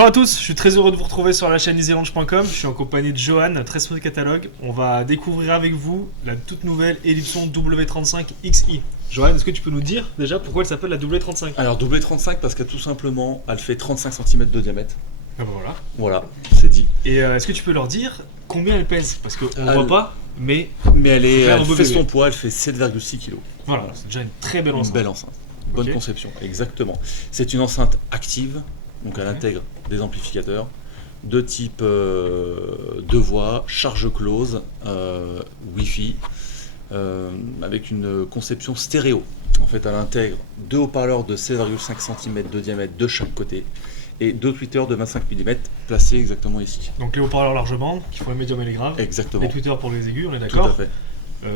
Bonjour à tous, je suis très heureux de vous retrouver sur la chaîne easylaunch.com. Je suis en compagnie de Johan, très smooth catalogue. On va découvrir avec vous la toute nouvelle Ellipson W35 XI. Johan, est-ce que tu peux nous dire déjà pourquoi elle s'appelle la W35? Alors W35 parce que tout simplement elle fait 35 cm de diamètre. Ah bah voilà. Voilà, c'est dit. Et est-ce que tu peux leur dire combien elle pèse? Parce qu'on ne voit pas, mais elle fait son poids, elle fait 7,6 kg. Voilà, c'est déjà une très belle enceinte. Une belle enceinte, bonne Ok. conception, exactement. C'est une enceinte active, donc elle intègre des amplificateurs de type 2 voies, charge close, Wi-Fi, avec une conception stéréo. En fait, elle intègre deux haut-parleurs de 16,5 cm de diamètre de chaque côté et deux tweeters de 25 mm placés exactement ici. Donc les haut-parleurs large bande qui font les médiums et les graves. Exactement. Les tweeters pour les aigus, on est Tout d'accord. à fait.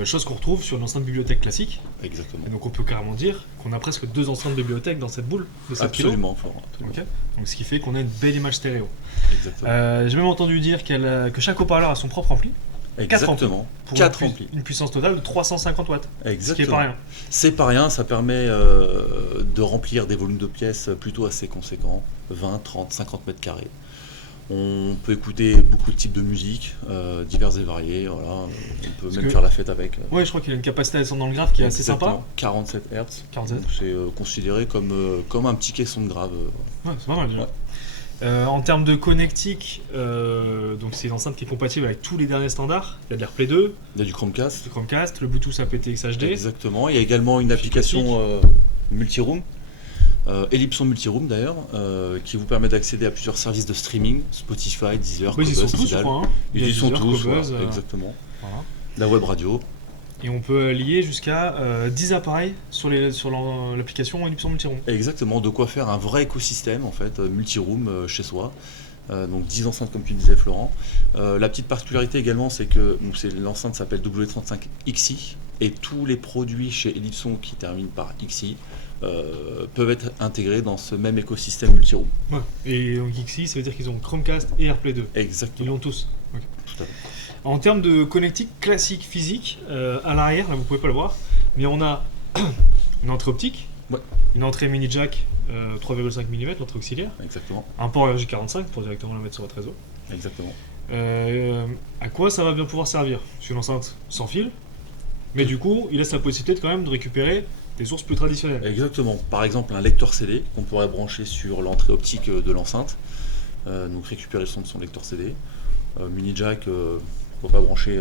Chose qu'on retrouve sur une enceinte bibliothèque classique. Exactement. Et donc on peut carrément dire qu'on a presque deux enceintes de bibliothèque dans cette boule de 7 kg. Absolument, Florent. Absolument. Ok. Donc ce qui fait qu'on a une belle image stéréo. Exactement. J'ai même entendu dire que chaque haut-parleur a son propre ampli. Exactement. Pour 4 amplis. Une puissance totale de 350 watts. Exactement. Ce qui est pas rien. C'est pas rien, ça permet de remplir des volumes de pièces plutôt assez conséquents, 20, 30, 50 mètres carrés. On peut écouter beaucoup de types de musique, diverses et variées, voilà. On peut même faire la fête avec. Ouais, je crois qu'il a une capacité à descendre dans le grave qui est assez sympa. 47 Hz. 47. Donc c'est considéré comme un petit caisson de grave. Ouais, c'est pas mal déjà. Ouais. En termes de connectique, donc c'est une enceinte qui est compatible avec tous les derniers standards. Il y a de l'AirPlay 2, Il y a du Chromecast. du Chromecast, le Bluetooth aptX HD. Exactement. Il y a également une application multiroom. Ellipson Multiroom d'ailleurs, qui vous permet d'accéder à plusieurs services de streaming, Spotify, Deezer, Oui, ils y Qobuz, sont tous, je Tidal. crois. Hein. Ils Il y a y sont Deezer, tous, Qobuz, voilà, exactement. Voilà. La web radio. Et on peut lier jusqu'à 10 appareils sur l'application Ellipson Multiroom. Exactement, de quoi faire un vrai écosystème en fait, multiroom chez soi. Donc 10 enceintes comme tu disais Florent. La petite particularité également c'est que l'enceinte s'appelle W35 XI et tous les produits chez Ellipson qui terminent par XI peuvent être intégrés dans ce même écosystème multiroom. Ouais. Et donc XI, ça veut dire qu'ils ont Chromecast et AirPlay 2. Ils Exactement. l'ont tous. Ok. Tout à fait. En termes de connectique classique physique, à l'arrière, là vous pouvez pas le voir, mais on a une entrée optique, Ouais. une entrée mini jack 3,5 mm, entrée auxiliaire, Exactement. un port RJ45 pour directement le mettre sur votre réseau. Exactement. À quoi ça va bien pouvoir servir? C'est une enceinte sans fil, mais du coup, il laisse la possibilité quand même de récupérer des sources plus traditionnelles. Exactement. Par exemple, un lecteur CD qu'on pourrait brancher sur l'entrée optique de l'enceinte, donc récupérer le son de son lecteur CD. Mini jack, pourquoi pas brancher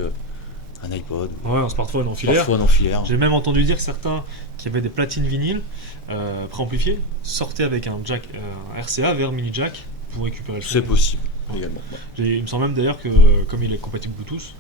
un iPod, Ouais, un smartphone en filaire. smartphone en filaire. J'ai même entendu dire que certains qui avaient des platines vinyles préamplifiées sortaient avec un jack un RCA vers mini jack pour récupérer le son. C'est possible Ouais. également. Ouais. Il me semble même d'ailleurs que comme il est compatible Bluetooth,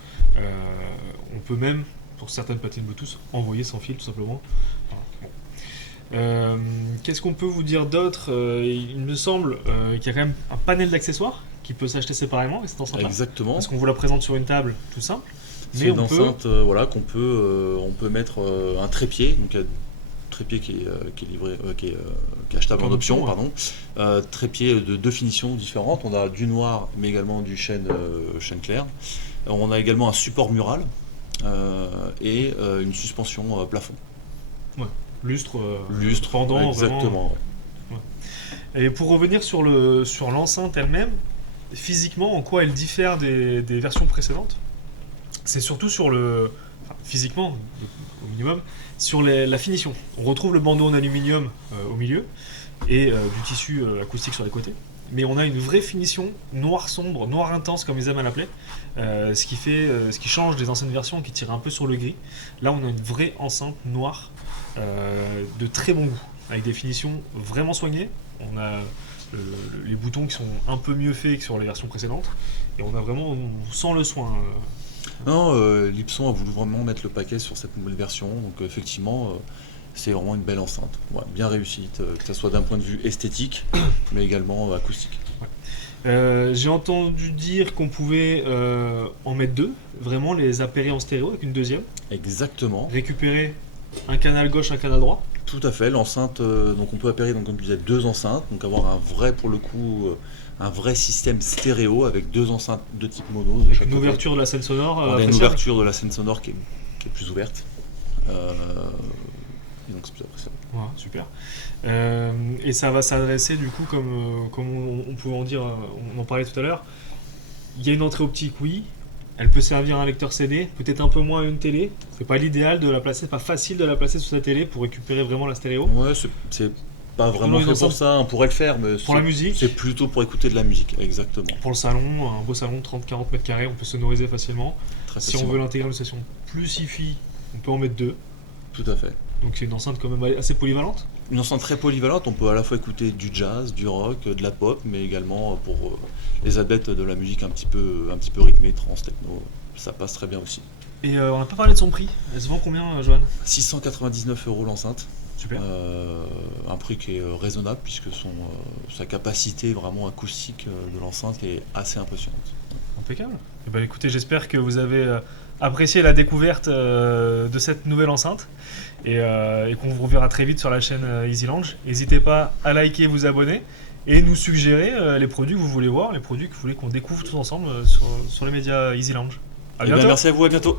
on peut même, pour certaines platines Bluetooth, envoyer sans fil tout simplement. Voilà. Bon. Qu'est-ce qu'on peut vous dire d'autre? Il me semble qu'il y a quand même un panel d'accessoires qui peut s'acheter séparément avec cette enceinte-là. Exactement. Parce qu'on vous la présente sur une table tout simple. C'est Mais une on peut... enceinte voilà, on peut mettre un trépied, donc il y a un trépied qui est livré, qui est achetable en option, ouais. pardon. Trépied de deux finitions différentes. On a du noir, mais également du chêne clair. On a également un support mural et une suspension plafond. Ouais. Lustre, Lustre, pendant. exactement. Vraiment. Et pour revenir sur l'enceinte elle-même, physiquement, en quoi elle diffère des versions précédentes? C'est surtout sur physiquement, au minimum, sur la finition. On retrouve le bandeau en aluminium au milieu et du tissu acoustique sur les côtés. Mais on a une vraie finition noir sombre, noir intense comme ils aiment à l'appeler, ce qui change des anciennes versions qui tirent un peu sur le gris. Là, on a une vraie enceinte noire de très bon goût, avec des finitions vraiment soignées. On a les boutons qui sont un peu mieux faits que sur les versions précédentes, et on sent le soin. Non, Ellipson a voulu vraiment mettre le paquet sur cette nouvelle version, donc effectivement, c'est vraiment une belle enceinte, ouais, bien réussite, que ce soit d'un point de vue esthétique, mais également acoustique. J'ai entendu dire qu'on pouvait en mettre deux, vraiment les appairer en stéréo avec une deuxième, Exactement. récupérer un canal gauche, un canal droit. Tout à fait, l'enceinte, donc on peut appairer, donc, comme tu disais, deux enceintes, donc avoir un vrai, pour le coup, un vrai système stéréo avec deux enceintes de type mono. De Avec chaque une côté. ouverture de la scène sonore. On a une appréciable. ouverture de la scène sonore qui est plus ouverte. et donc c'est plus impressionnant. Ouais, super. Et ça va s'adresser du coup, comme on pouvait en dire, on en parlait tout à l'heure. Il y a une entrée optique, oui. Elle peut servir à un lecteur CD, peut-être un peu moins à une télé. C'est pas l'idéal de la placer, c'est pas facile de la placer sur sa télé pour récupérer vraiment la stéréo. Ouais, c'est pas vraiment Dans fait une pour enceinte- ça, on pourrait le faire, mais Pour la musique, c'est plutôt pour écouter de la musique, exactement. pour le salon, un beau salon de 30-40 mètres carrés, on peut sonoriser facilement. Très Si on facilement. veut l'intégrer dans une station plus hi-fi, on peut en mettre deux. Tout à fait. Donc c'est une enceinte quand même assez polyvalente. Une enceinte très polyvalente, on peut à la fois écouter du jazz, du rock, de la pop, mais également pour les adeptes de la musique un petit peu rythmée, trans, techno, ça passe très bien aussi. Et on n'a pas parlé de son prix. Elle se vend combien, Johan? 699 € l'enceinte, Super. un prix qui est raisonnable puisque sa capacité vraiment acoustique de l'enceinte est assez impressionnante. Impeccable. Eh ben, écoutez, j'espère que vous avez apprécié la découverte de cette nouvelle enceinte et qu'on vous reverra très vite sur la chaîne Easy Lounge. N'hésitez pas à liker, vous abonner et nous suggérer les produits que vous voulez voir, les produits que vous voulez qu'on découvre tous ensemble sur les médias Easy Lounge. À Eh bien, bientôt. merci à vous, à bientôt.